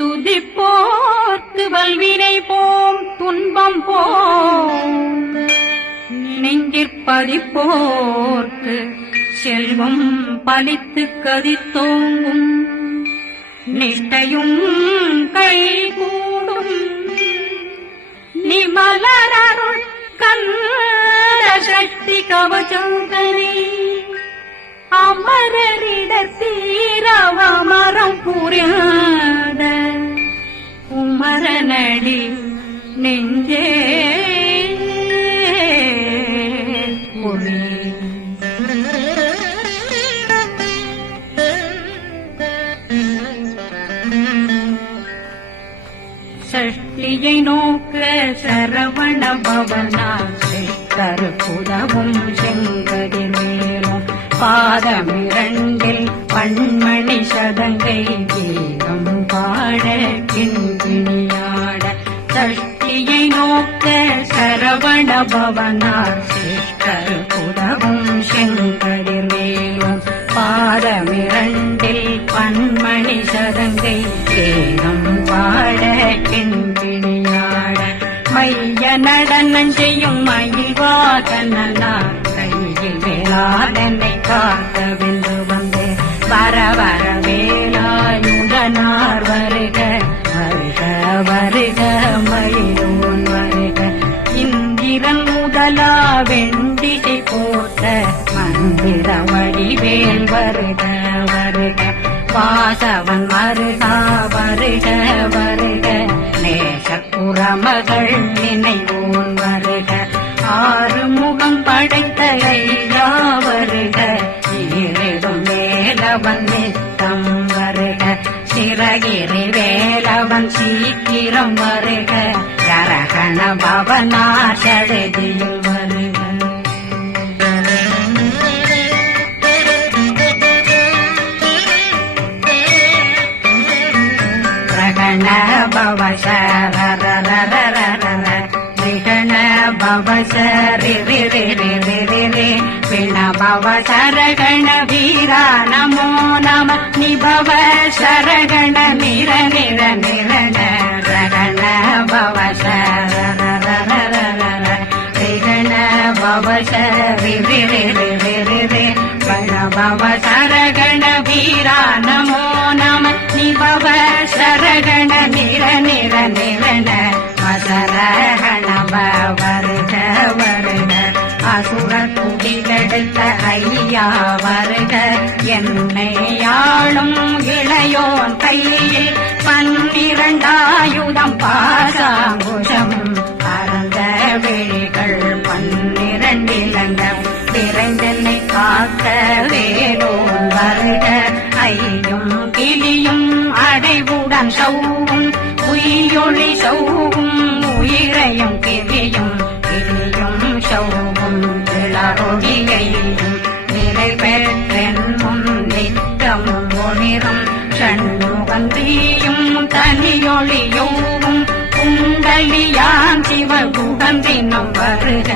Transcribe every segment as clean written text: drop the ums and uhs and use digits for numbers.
துதிப்போர்க்கு வல்வினை போம் துன்பம் போம் நெஞ்சிற்பதிப்போர்க்கு செல்வம் பலித்து கதித்தோங்கும் நிஷ்டையும் கைகூடும் நிமலருள் கந்த சக்தி கவச்சந்தனே அமரரிடத்தீரவமரம் புரியாத உமரனடி நெஞ்சே சஷ்டியை நோக்க சரவண பவனா கருப்புதவும் செங்கதிர் மேலும் பாதமிரண்டில் பண்மணி சதங்கை கீதம் பாட கிண்கிணியாட சஷ்டியை நோக்க சரவண பவனா கருப்புதவும் செங்கதிர் மேலும் பாதமிரண்டில் பண்மணி சதங்கை கீதம் பாட கிண்கிணியாட மைய நடனம் செய்யும் மயில்வாதனா கையில் வேளாடனை காக்க வென்று வந்து வர வர வேலாயுதனார் வருக வருக வருக மயிலோன் வருக இந்திரன் முதலா வெண்டிசை போட்ட மந்திர வடிவேல் வருக வருக வாசவன் மருகா வருக வருக நேசக்குறமகள் நினைவோன் வருக ஆறு முகம் படைத்த ஐயா வருக ஈரிடும் வேலவன் நித்தம் வருக சிறகிரி வேலவன் சீக்கிரம் வருக ஜரகண பவனார் சடுதியில் வருக விகண பவசரி விண பவ சரகண வீரா நமோ நம நிபவ சரகண நிர நிர நிரண ரகண பவ விகண பவசரி வண பவ சரகண வீரா நமோ நம நிபவ சரகண நிர நிர நிரண மசரகண வருக வருக அசுர துடிகெடுத்த ஐயா வருக என்னை ஆளும் இளையோன் கையில் 12 பாசாங்குஷம் பரந்த விழிகள் 12 இலங்கம் விரைந்தென்னை காக்க வேலோன் வருக ஐயும் கிளியும் அடைவுடன் சௌவும் உயிரொளி சௌவும் உயிரையும் கிளியும் கிளியும் சௌவும் இளரொழியையும் நிலை பெற்றென்னும் நித்தமும் ஒளிரும் சண்முகந்தியும் தனியொளியோவும் குண்டலியான் சிவகுகந்தினம் வருக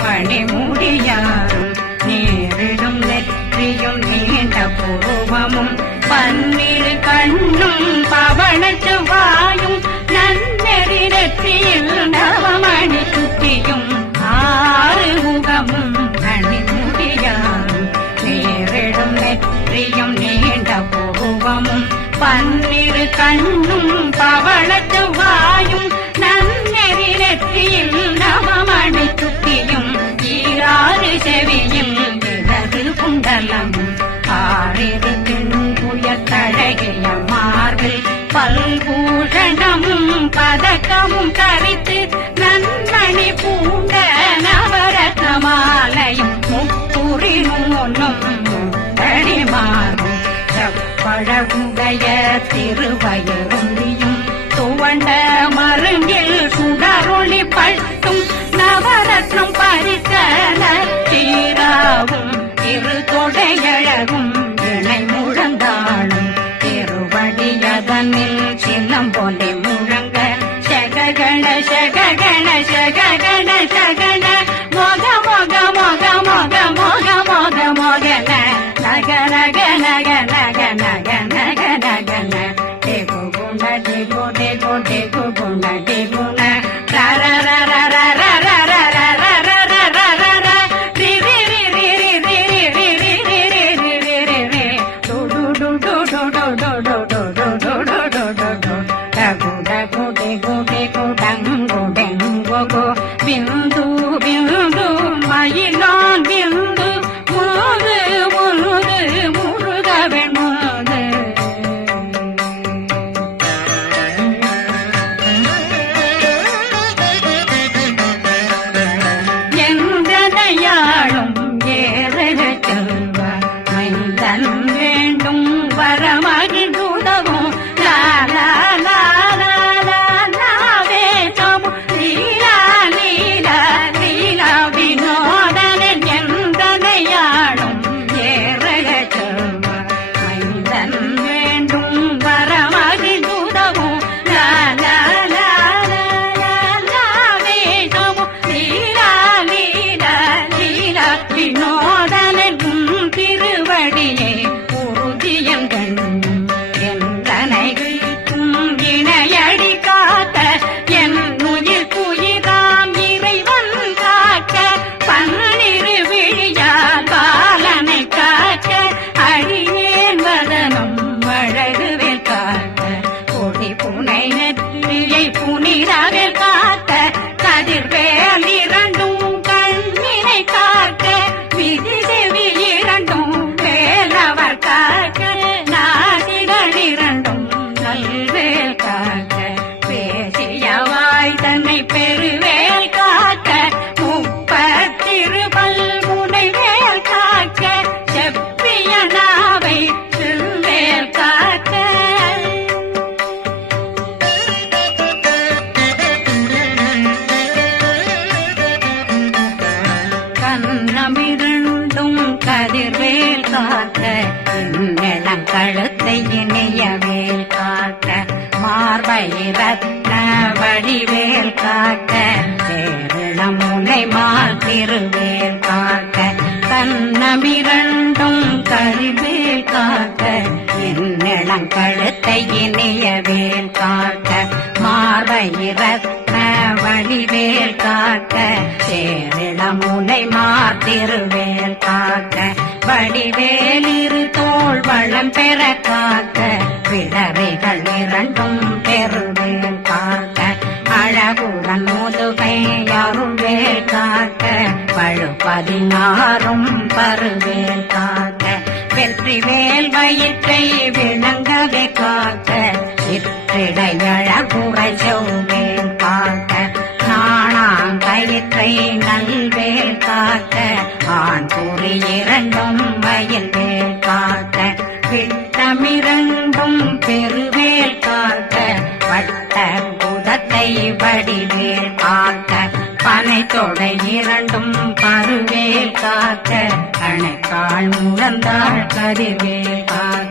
மணிமுடியாரும் நேரிடும் நெற்றியும் நீண்ட பூர்வமும் 12 கண்ணும் பவனத்து வாயும் நன்னெறி நெற்றியில் நவமணி சுத்தியும் 6 முகமும் மணிமுடியாரும் நேரிடும் நெற்றியும் நீண்ட பூர்வமும் 12 கண்ணும் பவனத்து வாயும் நன்னெறி நெற்றியில் நவமணி சுத்தியும் 6 செவியும் விலகு குண்டலம் 6 புயத்தழகிய மார்பில் பல்பூஷணமும் பதக்கமும் கரித்து நன்மணி பூண்ட நவரத்ன மாலையும் முப்புரி நூலும் தனிமாறும் செப்பழகுடைய திருவயருந்தியும் துவண்ட மருங்கில் சுடரொளி பட்டும் நவரத்னம் பறித்த நச்சீராவும் இரு தொடையழகும் இணை முழந்தாளும் திருவடியதனில் சின்னம் போலே முழங்க சககண சககண சககண சகன బిందు బిందు మయిలాన్ బిందు మురుగు మురుగు మురుగ వెణుగు எந்தனையாளும் ஏறக செல்வ மைந்தன் வேண்டும் வரமகிழ் உதவும் லாலா கண்ணமிரண்டும் கதிர்வேல் காக்க கழுத்தை இணையவேல் காக்க மார்பை ரத்ன வடிவேல் காக்க சேரணம் முனை மால் திருவேல் காக்க கண்ணமிரண்டும் கதிர்வேல் காக்க என்னிடம் கழுத்தை இணையவேல் காக்க மார்பை ரத்ன வடிவேல் காக்க சேரிளம் முனை மாத்திருவேல் காக்க வடிவேல் இரு தோள் வளம் பெற காக்க விடரைகள் இரண்டும் பெருவேல் காக்க அழகுடன் முதுகை அருள்வேல் காக்க பழுப்பதினாரும் பருவேல் காக்க வெற்றிவேல் வயிற்றை விளங்கவே காக்க சிற்றிடையழகுரை செவ்வேல் காக்க நாணாங்கயிற்றை நல்வேல் காக்க ஆண் கூறி இரண்டும் வயல்வேல் காக்க விட்டமிரண்டும் பெருவேல் காக்க வட்ட புதத்தை வடிவேல் காக்க பனை தொடை இரண்டும் பருவேல் காக்க அணைக்கால் முழந்தாள் கதிர்வேல் காக்க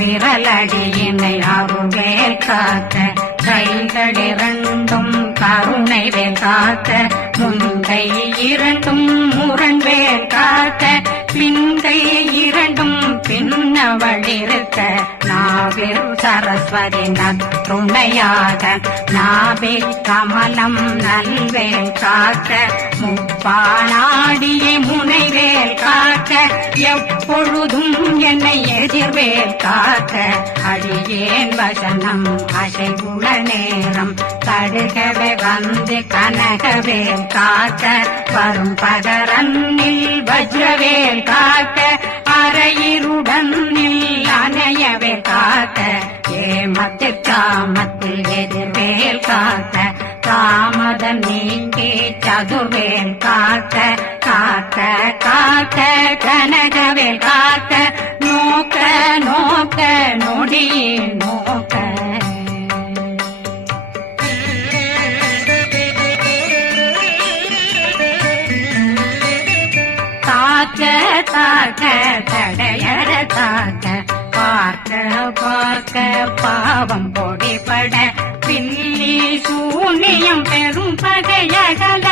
விரலடியினை அருவேல் காக்க கைகளிரண்டும் கருணை வேல் காக்க முன்கை இரண்டும் முரண்வேல் காக்க பின்கை இரண்டும் பின்னவளிருக்க நாவில் சரஸ்வதி நற்றுணையாக நாபி கமலம் நல்வேல் காக்க முப்பானாடியை முனைவேல் காக்க எப்பொழுதும் என்னை எதிர்வேல் காக்க அடியேன் வசனம் அசைவுள நேரம் கடுகவே வந்து கனகவேல் காக்க வரும் பகரன்னில் வஜ்ரவேல் காக்க அரையிருடன் அணையவே காக்க ஏமத்தில் காமத்தில் எதிர்வேல் காக்க தாமதம் நீங்கி சதுர்வேல் காக்க காக்க காக்க கனகவேல் காக்க நோக்க நோக்க நொடியே நோக்க தாக்க தாக்க தடையற தாக்க பார்க்க பார்க்க பாவம் பொடிபட பில்லி சூனியம் பெரும் பகையகல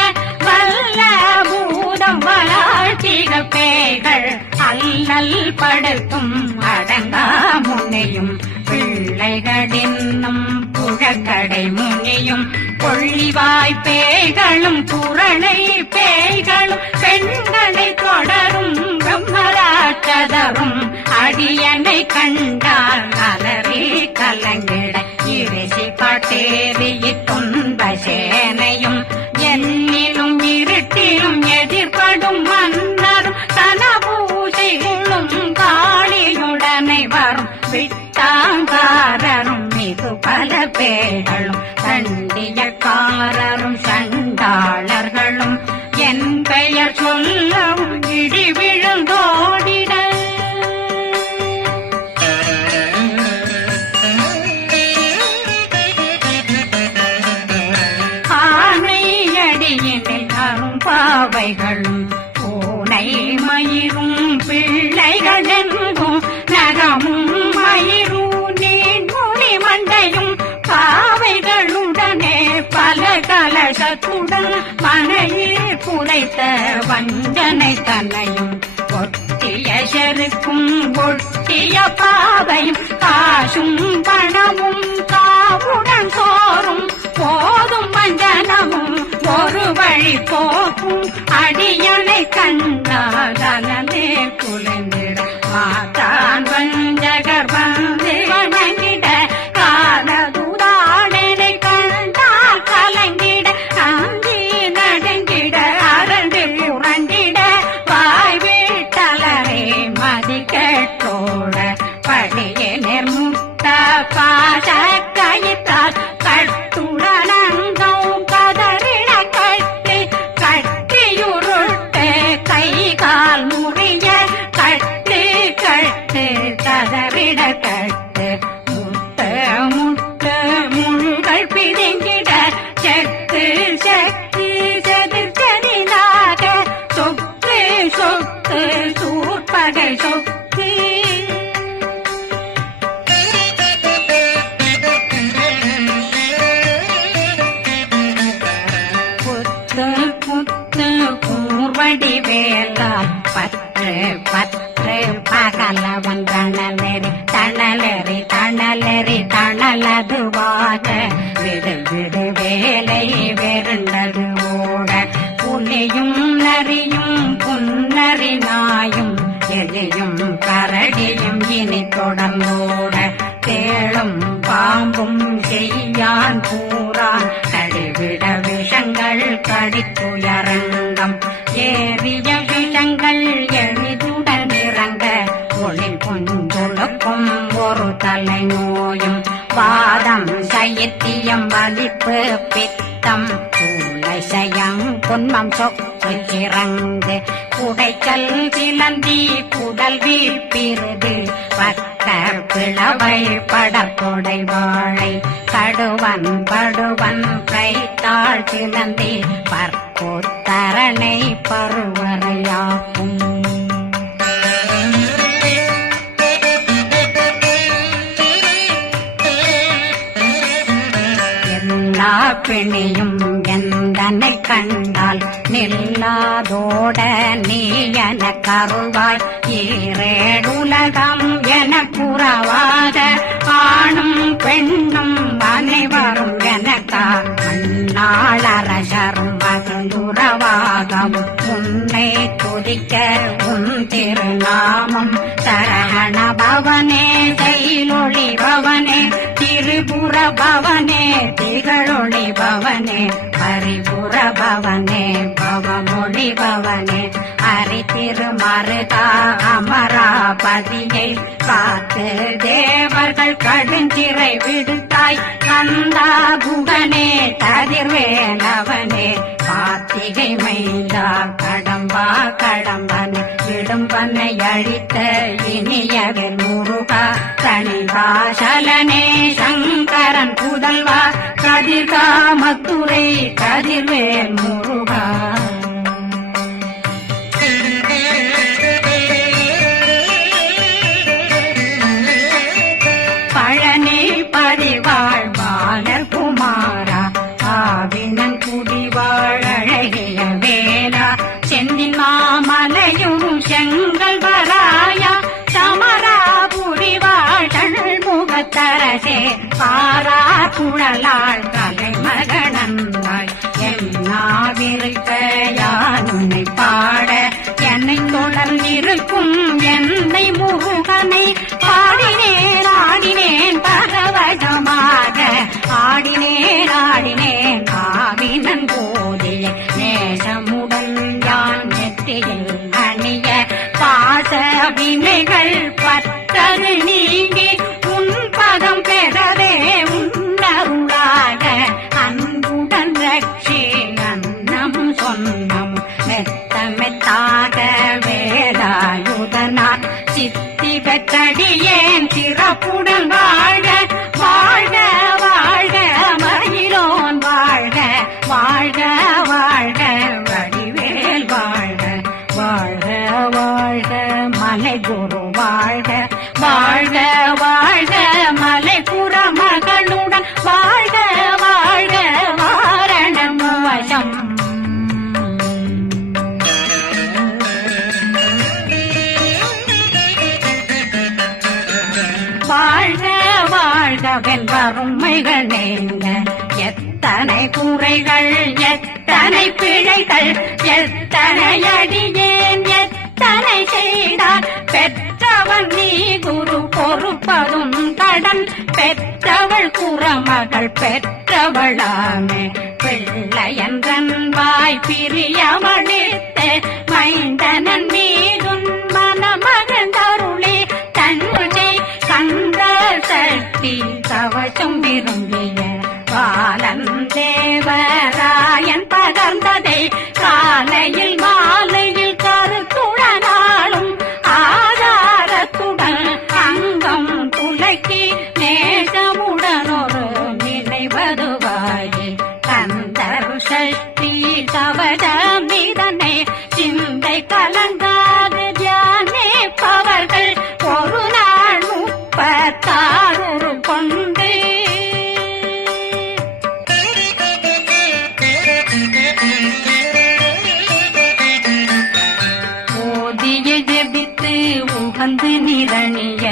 வல்ல பூதம் வளாழ்த்திக பேய்கள் அல்லல் படுத்தும் அடங்கா முனையும் பிள்ளைகளின்னும் புழக்கடை முனியும் கொள்ளிவாய் பேய்களும் புரணை பேய்களும் பெண்களை தொடரும் பிரம்மராட்சதரும் அடியனை கண்டால் அலறி கலங்கிட இரிசி காட்டேறிய துன்ப சேனையும் என்னிலும் இருட்டிலும் எதிர்படும் மன்னரும் தனபூசைகளும் காளியுடனை வரும் விட்டாங்காரரும் மிகு பல பேர்களும் சண்டியக்காரரும் சண்டாளர்களும் என் பெயர் சொல்லவும் இடி விழுந்தோடிட ஆனையடியினில் அரும்பாவைகளும் பூனை மயிரும் பிள்ளைகளெங்கும் நகமும் மயிரும் நீன்முனி மண்டையும் பாவைகளுடனே பல கலசத்துடன் மனையில் புதைத்த வஞ்சனை தன்னையும் ஒட்டிய செருக்கும் ஒட்டிய பாவையும் காசும் பணமும் காவுடன் சோறும் போதும் வஞ்சனமும் ஒரு வழி போக்கும் அடியனை கண்டாதனே குலைந்திட மாதான் வஞ்சகர் வந்து வணங்கிட காலதுதாடனை கண்டால் கலங்கிட அஞ்சி நடுங்கிட அரண்டு உறண்டிட வாய் வீட்டலரை மதி கேட்டோட படியே நெர்முட்ட பாச கயிற்றால் கட்டுடனங்கும் கதறிட கட்டி கட்டியுருட்டு கை கால் முறிய கட்டு கட்டு கதறிட கட்டு முட்டு முட்டு முள்கள் பிதுங்கிட செத்து செத்து செதிர் செதிலாக சொக்கு சொக்கு சூர்பகை சொக்கு புத்து புத்து கூர்வடி வேலால் பற்று பற்று பகலவன் தணலெறி தணலெறி தணலெறி தணலதுவாக விடு விடு வேலை வெருண்டது ஓட புலியும் நரியும் புன்னரி நாயும் எலியும் கரடியும் இனி தொடர்ந்தோட தேளும் பாம்பும் செய்யான் பூரான் கடிவிட விஷங்கள் கடித்துயரங்கம் ஏறிய விஷங்கள் எளிதுடன் இறங்க ஒளில் பொந்துழுக்கும் ஒரு தலை நோயும் வாதம் சைத்தியம் வலிப்பு பித்தம் சூளை சயம் பொன்மம் சொக்கு சிறங்கு குடைச்சல் சிலந்தி குடல் வீழ்பிருது பக்கர் பிளவை படற்கொடை வாழை கடுவன் படுவன் கைத்தாள் சிலந்தி பற்போத்தரணை பருவரையாக்கும் எல்லா பிணியும் எந்தனை கண்டால் நில்லாதோட நீ என கருவாய் ஈரேடுலகம் என புறவாத ஆணும் பெண்ணும் அனைவரும் எனக்கா அந்நாளரசரும் மகிழ்ந்துறவாகம் உன்னை துதிக்க உன் திருநாமம் சரகண பவனே கைலொளி பவனே திரிபுர பவனே திகழொளி பவனே பரிபுர பவனே பவமொழி பவனே ஹரி திருமருகா அமராபதியை காத்து தேவர்கள் கடுஞ்சிறை விடுத்தாய் கந்தா குகனே கதிர்வேலவனே கார்த்திகை மைந்தா கடம்பா கடம்பன் விடும்பனை அழித்த இனியவில் முருகா தனிவாசலனே சங்கரன் புதல்வா கதிர்காமத்துரை கதிர்வேல் முருகா பழனி பதிவாழ் பாலர் குமார் செங்கல் வராயா சமராபுரி வாழல் முகத்தரசே பாரா குழலாள் கலை மகனந்தாய் என்னாவிருக்க யானுனை பாட என்னை தொடர்ந்திருக்கும் என்னை முருகனை பாடினேன் ஆடினேன் பரவசமாக ஆடினேன் ஆவினன் போதிய நேசமுடன் யான் நெற்றியில் அணிய பாச வினைகள் பற்றது நீங்கி உன் பதம் பெறவே உன்னருளாக அன்புடன் ரட்சி அன்னம் சொன்னம் மெத்தாக வேலாயுதனார் சித்தி பெற்றடியேன் சிறப்புடன் வாழ்க வாழ்க வாழ்க மயிலோன் வாழ்க வாழ்க வாழ்க வடிவேல் வாழ்க வாழ்க வாழ்க மலை குரு வாழ்க வாழ்க வாழ்க மலை புற மகளுடன் வாழ்க வாழ்க வாரணம் வசம் வாழ்க வாழ்கவென் வறுமைகள் நீங்க எத்தனை குறைகள் எத்தனை பிழைகள் எத்தனை அடியேன் எத்தனை செய்தார் பெற்றவன் நீ குரு பொறுப்பதும் கடன் பெற்றவள் குறமகள் பெற்றவளாமே பிள்ளையன்றன் வாய் பிரியமளித்த மைந்தனன் மீதுன் மனமகந்தருளே தன்னை கந்த சக்தி கவசம் விரும்பிய பாலன் தேவராயன் பகர்ந்ததை காலையில் மாலையில் கருத்துடனாலும் ஆதாரத்துடன் அங்கம் துலக்கி நேசமுடனொரு நினைவதுவாயே கந்தர் சக்தி கவசம் இதனை சிந்தை கலங்காது தியானே பவர்கள் ஒரு நாள் 36 கொண்டு ஓதிய ஜெபித்து உகந்து நிரணிய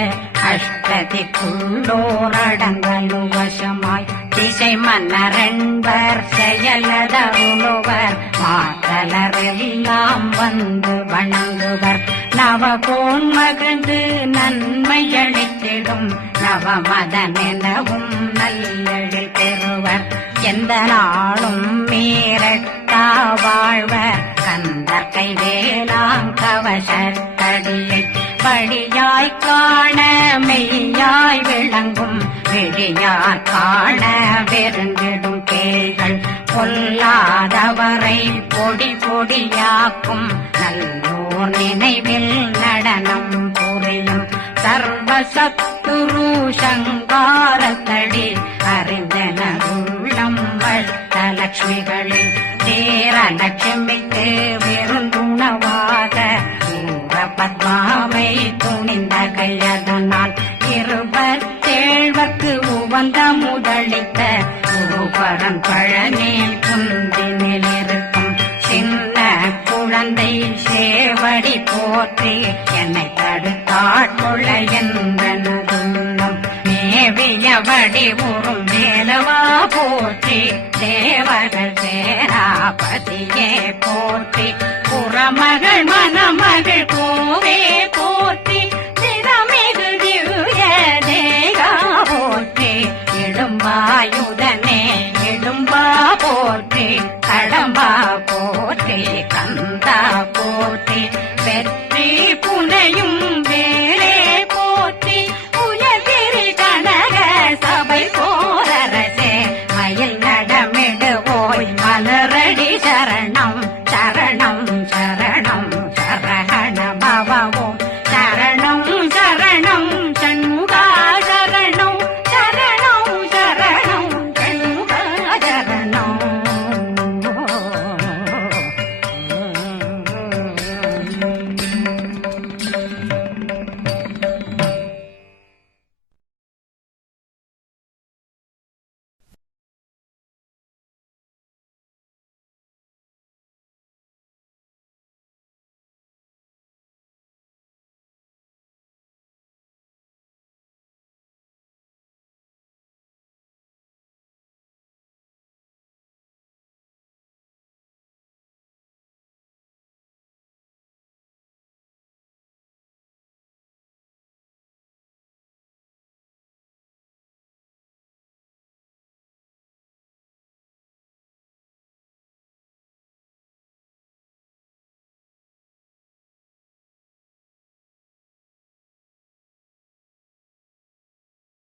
அஷ்டதிக்குள்ளோரடங்கலு வசமாய் திசை மன்னரென்பர் செயலதருளுவர் மாற்றலரெல்லாம் வந்து வணங்குவர் நவகோன் மகிழ்ந்து நன்மையளித்திடும் நவமதனெனவும் நல்லெழில் பெறுவர் எந்த நாளும் மீறட்டா வாழ்வர் கந்தர் கைவேலாங்கவசத்தடியை படியாய் காண மெய்யாய் விளங்கும் விழியார் காண வெறுங்கிடும் கேள்கள் பொல்லாதவரை பொடி பொடியாக்கும் நல்லோர் நினைவில் நடனம் புரியும் சர்வசத்துரு சங்காரத்தடி அறிந்தனருள்ளம் வட்டலட்சுமிகளில் தேரலட்சுமிக்கு விருந்துணவாக பத்மாவை துணிந்த கையதனால் 27 உவந்த முதலித்த குருபரன் பழனில் குந்தினில் இருக்கும் சின்ன குழந்தை சேவடி போற்றி என்னை தடுத்தாட்கொள்ள என்பனதுள்ளம் மேவியபடி உறும் வேலவா போற்றி தேவர்கள் சேராபதியே போற்றி புறமகள் மணமகள் கோவே போற்றி திறமிகு திவ்ய தேகா போற்றி இடும்பாயுதனே இடும்பா போற்றி கடம்பா போற்றி கந்தா போற்றி வெற்றி புனையும்